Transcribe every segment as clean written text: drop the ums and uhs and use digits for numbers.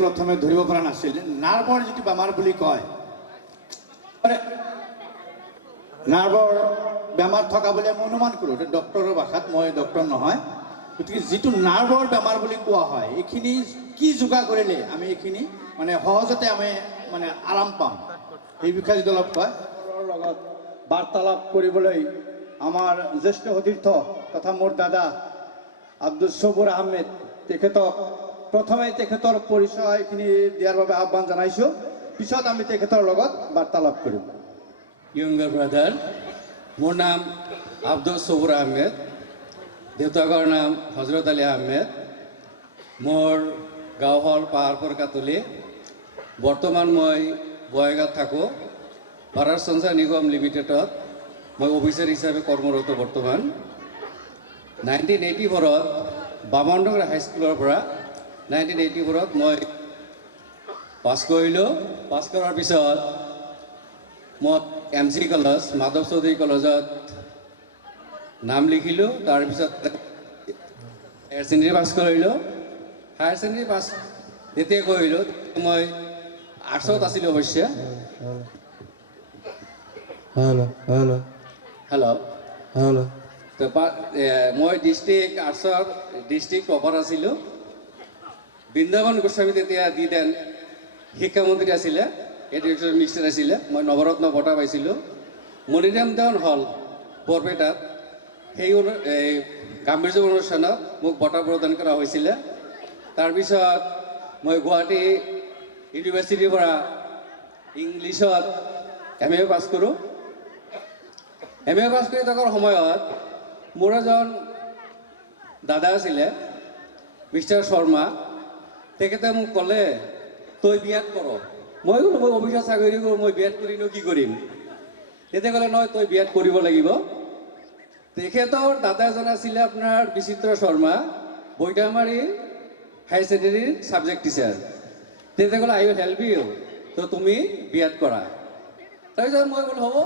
প্ৰথমে ধৰিব পৰা নাছিল নাৰ্ভৰ যিটো বেমাৰ বুলি কয় মানে নাৰ্ভৰ বেমাৰ থকা বুলি আমি অনুমান কৰোঁ ডক্টৰৰ ভাষাত মই ডক্টৰ নহয় গতিকে যিটো নাৰ্ভৰ বেমাৰ বুলি কোৱা হয় এইখিনি কি যোগা কৰিলে আমি এইখিনি মানে সহজতে আমি মানে আৰাম পাম এই বিষয়ে যদি অলপ কয় লগত বাৰ্তালাপ কৰিবলৈ আমাৰ জ্যেষ্ঠ সতীৰ্থ তথা মোৰ দাদা আব্দুল সবুৰ আহমেদ তেখেতক প্ৰথমে তেখেতৰ পৰিচয়খিনি দিয়াৰ বাবে আহ্বান জনাইছোঁ পিছত আমি তেখেতৰ লগত বাৰ্তালাপ কৰিম Younger brother, মোৰ নাম আব্দুল সবুৰ আহমেদ দেউতাকৰ নাম হজৰত আলী আহমেদ মোৰ গাঁও হ'ল পাহাৰপুৰ কাটলি বৰ্তমান মই বঙাইগাঁৱত থাকোঁ ভাৰত সঞ্চাৰ নিগম লিমিটেডত মই অফিচাৰ হিচাপে কৰ্মৰত বৰ্তমান 1984ত বামনডোংৰা হাইস্কুলৰ পৰা 1984ত মই পাছ কৰিলোঁ পাছ কৰাৰ পিছত মই MC কলেজ মাধৱ চৌধুৰী কলেজত নাম লিখিলোঁ তাৰপিছত হায়াৰ ছেকেণ্ডেৰী পাছ কৰিলোঁ হায়াৰ ছেকেণ্ডেৰী পাছ যেতিয়া কৰিলোঁ মই আৰ্টছত আছিলোঁ অৱশ্যে হেল্ল' মই ডিষ্ট্ৰিক্ট আৰ্টছত ডিষ্ট্ৰিক্ট টপাৰ আছিলোঁ বৃন্দাবন গোস্বামী তেতিয়া দিদেন শিক্ষামন্ত্ৰী আছিলে এডুকেশ্যন মিনিষ্টাৰ আছিলে মই নৱৰত্ন বঁটা পাইছিলোঁ মণিৰাম দেৱান হল বৰপেটাত সেই গাম্ভীৰ্য অনুষ্ঠানত মোক বঁটা প্ৰদান কৰা হৈছিলে তাৰপিছত মই গুৱাহাটী ইউনিভাৰ্চিটিৰ পৰা ইংলিছত MA পাছ কৰোঁ MA পাছ কৰি থকাৰ সময়ত মোৰ এজন দাদা আছিলে মিষ্টাৰ শৰ্মা তেখেতে মোক ক'লে তই বিয়াত কৰ মই ক'লো মই অফিচত চাকৰি কৰোঁ মই বিয়াত কৰিনো কি কৰিম তেতিয়া ক'লে নহয় তই বিয়াত কৰিব লাগিব তেখেতৰ দাদা এজন আছিলে আপোনাৰ বিচিত্ৰ Sharma Boitamari higher ছেকেণ্ডেৰীৰ subject teacher তেতিয়া ক'লে আই উইল হেল্প ইউ তো তুমি বিয়াত কৰা তাৰপিছত মই বোলো হ'ব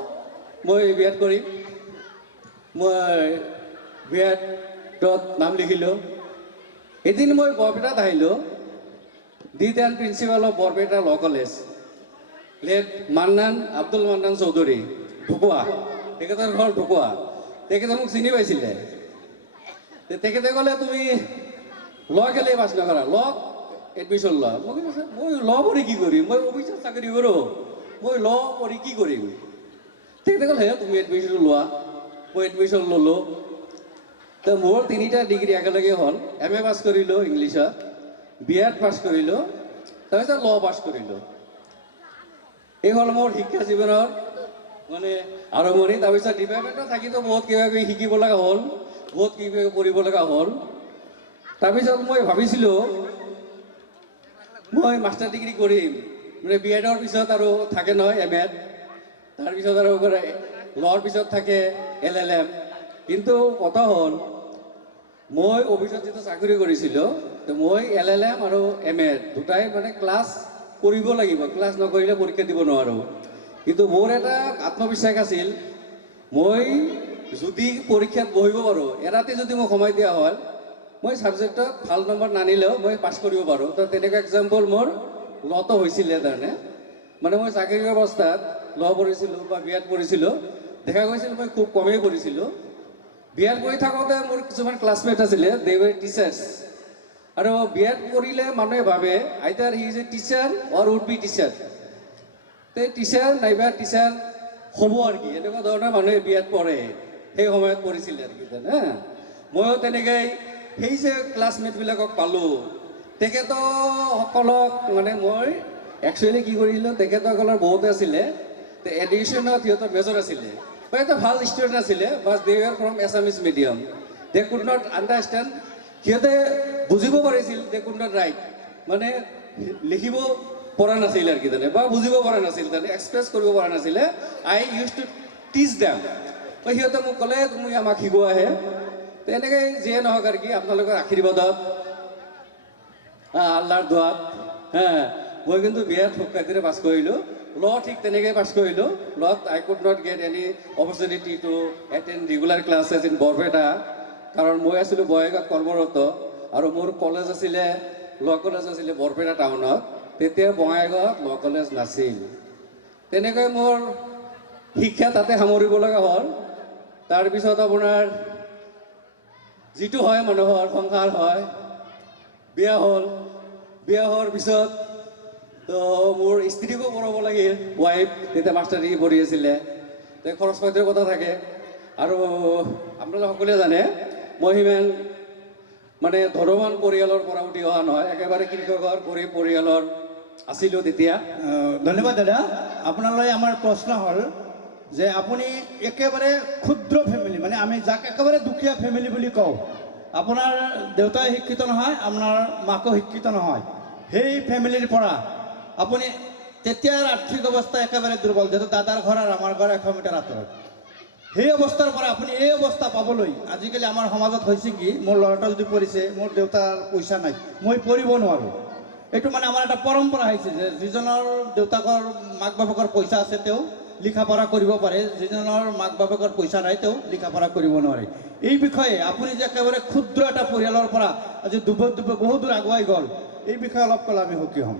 মই বিয়াত কৰিম মই বিয়াত নাম লিখিলোঁ এদিন মই বৰপেটাত আহিলোঁ the then principal of Barpeta law college late Abdul Mannan Choudhury ঢুকুৱা তেখেতৰ ঘৰ ঢুকুৱা তেখেতে মোক চিনি পাইছিলে তেখেতে ক'লে তুমি ল কেলে পাছ নকৰা ল এডমিশ্যন লোৱা মই কৈছোঁ মই ল পঢ়ি কি কৰিম মই অফিচত চাকৰি কৰোঁ মই ল পঢ়ি কি কৰিম তেখেতে ক'লে হে তুমি এডমিশ্যন লোৱা মই এডমিশ্যন ল'লোঁ তো মোৰ 3টা ডিগ্ৰী একেলগে হ'ল MA পাছ কৰিলোঁ ইংলিছত BEd পাছ কৰিলোঁ তাৰপিছত ল পাছ কৰিলোঁ এই হ'ল মোৰ শিক্ষা জীৱনৰ মানে আৰম্ভণি তাৰপিছত ডিপাৰ্টমেণ্টত থাকিতো বহুত কিবা কিবি শিকিব লগা হ'ল বহুত কিবা কিবি পঢ়িব লগা হ'ল তাৰপিছত মই ভাবিছিলোঁ মই মাষ্টাৰ ডিগ্ৰী কৰিম মানে BEdৰ পিছত আৰু থাকে নহয় MAত তাৰপিছত আৰু লৰ পিছত থাকে LLM কিন্তু কথা হ'ল মই অফিচত যেতিয়া চাকৰি কৰিছিলোঁ তো মই LLM আৰু MA দুটাই মানে ক্লাছ কৰিব লাগিব ক্লাছ নকৰিলে পৰীক্ষা দিব নোৱাৰোঁ কিন্তু মোৰ এটা আত্মবিশ্বাস আছিল মই যদি পৰীক্ষাত বহিব পাৰোঁ এৰাতি যদি মোক সময় দিয়া হয় মই ছাবজেক্টত ভাল নম্বৰ নানিলেও মই পাছ কৰিব পাৰোঁ তো তেনেকুৱা এক্সাম্পল মোৰ লতো হৈছিলে তাৰমানে মানে মই চাকৰি অৱস্থাত ল পঢ়িছিলোঁ বা BEd পঢ়িছিলোঁ দেখা গৈছিল মই খুব কমেই পঢ়িছিলোঁ BEd পঢ়ি থাকোঁতে মোৰ কিছুমান ক্লাছমেট আছিলে দে ৱেৰ টিচাৰ্ছ আৰু BEd পঢ়িলে মানুহে ভাবে either he is a teacher or would be teacher the teacher নাইবা টিচাৰ হ'ব আৰু কি এনেকুৱা ধৰণৰ মানুহে BEd পঢ়ে সেই সময়ত পঢ়িছিলে আৰু কি হা ময়ো তেনেকৈ সেই যে ক্লাছমেটবিলাকক পালোঁ তেখেতসকলক মানে মই একচুৱেলি কি কৰিছিলোঁ তেখেতসকলৰ বহুত আছিলে এডুকেশ্যনত সিহঁতৰ মেজৰ আছিলে বা এটা ভাল ষ্টুডেণ্ট আছিলে but they R from Assamese medium they could not understand সিহঁতে বুজিব পাৰিছিল দে কুড নট ৰাইট মানে লিখিব পৰা নাছিল আৰু কি জানে বা বুজিব পৰা নাছিল তাতে এক্সপ্ৰেছ কৰিব পৰা নাছিলে আই ইউজ টু টিচ দেম সিহঁতে মোক ক'লে তুমি আমাক শিকোৱাহে তো এনেকৈ যিয়ে নহওক আৰু কি আপোনালোকৰ আশীৰ্বাদত আল্লাহৰ দোৱাত হা মই কিন্তু BEd সুখ্যাতিৰে পাছ কৰিলোঁ ল ঠিক তেনেকৈ পাছ কৰিলোঁ লত I could not get any opportunity to attend regular classes in Barpeta কাৰণ মই আছিলোঁ বঙাইগাঁৱত কৰ্মৰত আৰু মোৰ কলেজ আছিলে ল কলেজ আছিলে বৰপেটা টাউনত, তেতিয়া বঙাইগাঁৱত ল কলেজ নাছিল। তেনেকৈ মোৰ শিক্ষা তাতে সামৰিব লগা হ'ল। তাৰপিছত আপোনাৰ যিটো হয় মানুহৰ সংসাৰ হয়, বিয়া হ'ল। বিয়া হোৱাৰ পিছত তো মোৰ স্ত্ৰীকো পঢ়াব লাগিল, ৱাইফ তেতিয়া মাষ্টাৰ ডিগ্ৰী পঢ়ি আছিলে, তে খৰচ পাতিৰ কথা থাকে। আৰু আপোনালোকে সকলোৱে জানে মই সিমান মানে ধনৱান পৰিয়ালৰ পৰা উঠি অহা নহয়, একেবাৰে কৃষকৰ গৰীব পৰিয়ালৰ আছিলোঁ তেতিয়া। ধন্যবাদ দাদা। আপোনালৈ আমাৰ প্ৰশ্ন হ'ল যে আপুনি একেবাৰে ক্ষুদ্ৰ ফেমিলি, মানে আমি যাক একেবাৰে দুখীয়া ফেমিলি বুলি কওঁ, আপোনাৰ দেউতাই শিক্ষিত নহয়, আপোনাৰ মাকো শিক্ষিত নহয়, সেই ফেমিলিৰ পৰা আপুনি তেতিয়াৰ আৰ্থিক অৱস্থা একেবাৰে দুৰ্বল, যিহেতু দাদাৰ ঘৰ আৰু আমাৰ ঘৰ 100 মিটাৰ আঁতৰত। সেই অৱস্থাৰ পৰা আপুনি এই অৱস্থা পাবলৈ, আজিকালি আমাৰ সমাজত হৈছে কি, মোৰ ল'ৰাটা যদি পঢ়িছে, মোৰ দেউতাৰ পইচা নাই, মই পঢ়িব নোৱাৰোঁ। এইটো মানে আমাৰ এটা পৰম্পৰা হৈছে যে যিজনৰ দেউতাকৰ মাক বাপেকৰ পইচা আছে তেওঁ লিখা পঢ়া কৰিব পাৰে, যিজনৰ মাক বাপেকৰ পইচা নাই তেওঁ লিখা পঢ়া কৰিব নোৱাৰে। এই বিষয়ে আপুনি যে একেবাৰে ক্ষুদ্ৰ এটা পৰিয়ালৰ পৰা আজি দুবে বহু দূৰ আগুৱাই গ'ল, এই বিষয়ে অলপ ক'লে আমি সুখী হ'ম।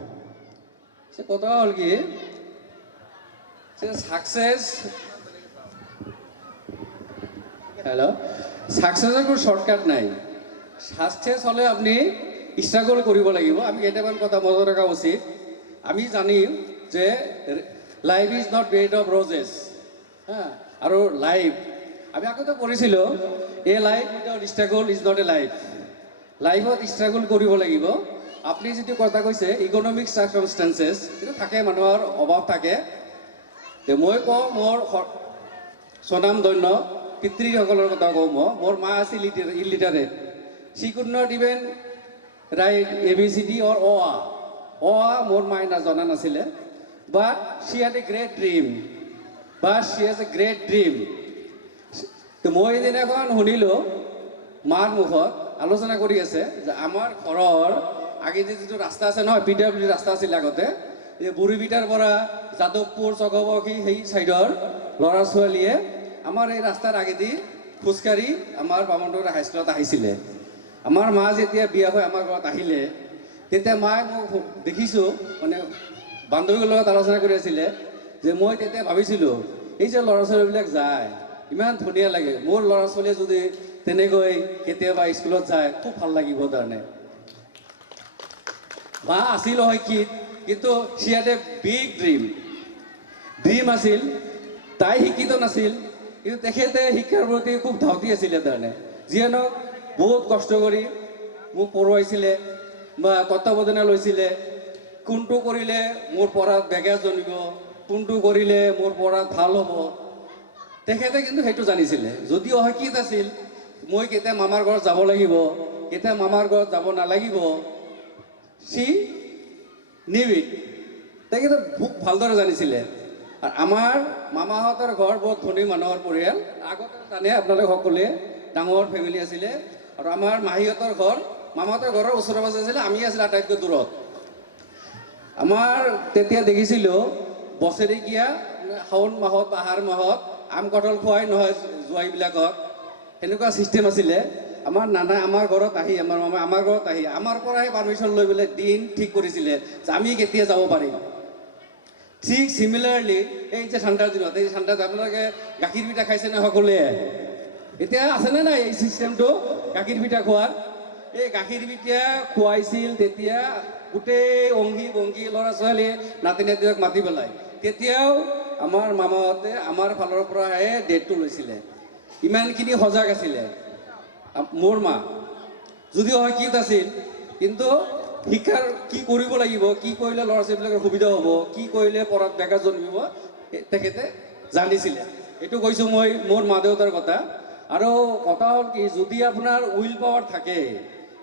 কথা হ'ল কি, ছাকচেছ ছাকচেছৰ কোনো শ্বৰ্টকাট নাই। ছাকচেছ হ'লে আপুনি ষ্ট্ৰাগল কৰিব লাগিব। আমি কেইটামান কথা মনত ৰখা উচিত। আমি জানিম যে life is not bed of roses, হা। আৰু লাইফ আমি আগতে পঢ়িছিলোঁ, এ life without struggle is not a life. লাইফত ষ্ট্ৰাগল কৰিব লাগিব। আপুনি যিটো কথা কৈছে ইকনমিক চাৰ্কামষ্টেঞ্চেছ, সেইটো থাকে, মানুহৰ অভাৱ থাকে। মই কওঁ মোৰ স্বনামধন্য পিতৃসকলৰ কথা কওঁ। মোৰ মা আছিল illiterate. She could not even write ABCD or অ আ মোৰ মায়ে জনা নাছিলে। But she had a great dream, মই এদিনাখন শুনিলোঁ মাৰ মুখত আলোচনা কৰি আছে যে আমাৰ ঘৰৰ আগেদি যিটো ৰাস্তা আছে নহয়, PWD ৰাস্তা আছিল আগতে, এই বুঢ়ীবিটাৰ পৰা যাদৱপুৰ চকবকী সেই চাইডৰ ল'ৰা ছোৱালীয়ে আমাৰ এই ৰাস্তাৰ আগেদি খোজকাঢ়ি আমাৰ বামুণডোংৰি হাইস্কুলত আহিছিলে। আমাৰ মা যেতিয়া বিয়া হৈ আমাৰ ঘৰত আহিলে, তেতিয়া মায়ে মোক দেখিছোঁ মানে বান্ধৱীৰ লগত আলোচনা কৰি আছিলে যে মই তেতিয়া ভাবিছিলোঁ এই যে ল'ৰা ছোৱালীবিলাক যায় ইমান ধুনীয়া লাগে, মোৰ ল'ৰা ছোৱালীয়ে যদি তেনেকৈ কেতিয়াবা স্কুলত যায় খুব ভাল লাগিব। কাৰণে মা আছিল অশিক্ষিত, কিন্তু শ্বি হেড এ বিগ ড্ৰিম আছিল। তাই শিক্ষিত নাছিল, কিন্তু তেখেতে শিক্ষাৰ প্ৰতি খুব ধাউতি আছিলে। কাৰণে যিয়ে নহওক বহুত কষ্ট কৰি মোক পঢ়ুৱাইছিলে বা তত্ত্বাৱধানে লৈছিলে। কোনটো কৰিলে মোৰ পঢ়াত বেগা জন্মিব, কোনটো কৰিলে মোৰ পঢ়াত ভাল হ'ব, তেখেতে কিন্তু সেইটো জানিছিলে। যদিও অশিক্ষিত আছিল, মই কেতিয়া মামাৰ ঘৰত যাব লাগিব, কেতিয়া মামাৰ ঘৰত যাব নালাগিব, সি নিউ ইট, তেখেতে খুব ভালদৰে জানিছিলে। আৰু আমাৰ মামাহঁতৰ ঘৰ বহুত ধনী মানুহৰ পৰিয়াল। আগতে জানে আপোনালোকে সকলোৱে, ডাঙৰ ফেমিলি আছিলে। আৰু আমাৰ মাহীহঁতৰ ঘৰ, মামাহঁতৰ ঘৰৰ ওচৰে পাজৰে আছিলে, আমি আছিলোঁ আটাইতকৈ দূৰত। আমাৰ তেতিয়া দেখিছিলোঁ বছৰেকীয়া শাওণ মাহত বা আহাৰ মাহত আম কঁঠাল খোৱাই নহয় জোৱাইবিলাকক, সেনেকুৱা ছিষ্টেম আছিলে। আমাৰ নানা আমাৰ ঘৰত আহি, আমাৰ মামা আমাৰ ঘৰত আহি আমাৰ পৰাই পাৰ্মিশ্যন লৈ পেলাই দিন ঠিক কৰিছিলে যে আমি কেতিয়া যাব পাৰিম। ঠিক চিমিলাৰলি এই যে ঠাণ্ডাৰ দিনত, এই ঠাণ্ডাত আপোনালোকে গাখীৰ পিঠা খাইছেনে সকলোৱে? এতিয়া আছেনে নাই এই ছিষ্টেমটো গাখীৰ পিঠা খোৱাৰ? এই গাখীৰ পিঠা খুৱাইছিল তেতিয়া গোটেই অংগী বংগী ল'ৰা ছোৱালীয়ে নাতি নাতিক মাতি পেলাই। তেতিয়াও আমাৰ মামাহঁতে আমাৰ ফালৰ পৰাহে ডেটটো লৈছিলে। ইমানখিনি সজাগ আছিলে মোৰ মা। যদিও শিক্ষিত আছিল, কিন্তু শিক্ষাৰ কি কৰিব লাগিব, কি কৰিলে ল'ৰা ছোৱালীবিলাকৰ সুবিধা হ'ব, কি কৰিলে পঢ়াত বেগা জন্মিব, তেখেতে জানিছিলে। এইটো কৈছোঁ মই মোৰ মা দেউতাৰ কথা। আৰু কথা হ'ল কি, যদি আপোনাৰ উইল পাৱাৰ থাকে,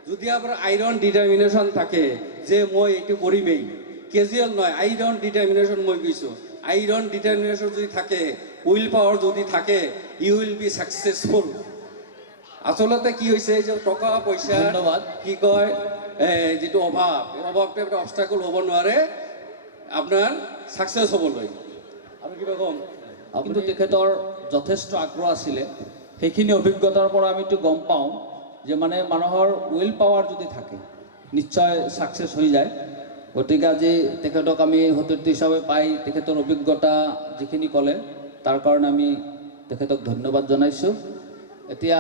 যদি আপোনাৰ আইৰণ ডিটাৰমিনেশ্যন থাকে যে মই এইটো কৰিমেই, কেজুৱেল নহয়, আইৰণ ডিটাৰমিনেশ্যন মই কৈছোঁ, আইৰণ ডিটাৰমিনেশ্যন যদি থাকে, উইল পাৱাৰ যদি থাকে, ইউ উইল বি ছাকচেছফুল। আচলতে কি হৈছে যে টকা পইচা কি কয় যিটো অভাৱ, এই অভাৱটো এটা অবষ্টাকল হ'ব নোৱাৰে আপোনাৰ ছাকচেছ হ'বলৈ। আৰু কিবা ক'ম? কিন্তু তেখেতৰ যথেষ্ট আগ্ৰহ আছিলে। সেইখিনি অভিজ্ঞতাৰ পৰা আমিতো গম পাওঁ যে মানে মানুহৰ উইল পাৱাৰ যদি থাকে, নিশ্চয় ছাকচেছ হৈ যায়। গতিকে আজি তেখেতক আমি সতীৰ্থ হিচাপে পাই তেখেতৰ অভিজ্ঞতা যিখিনি ক'লে তাৰ কাৰণে আমি তেখেতক ধন্যবাদ জনাইছোঁ। এতিয়া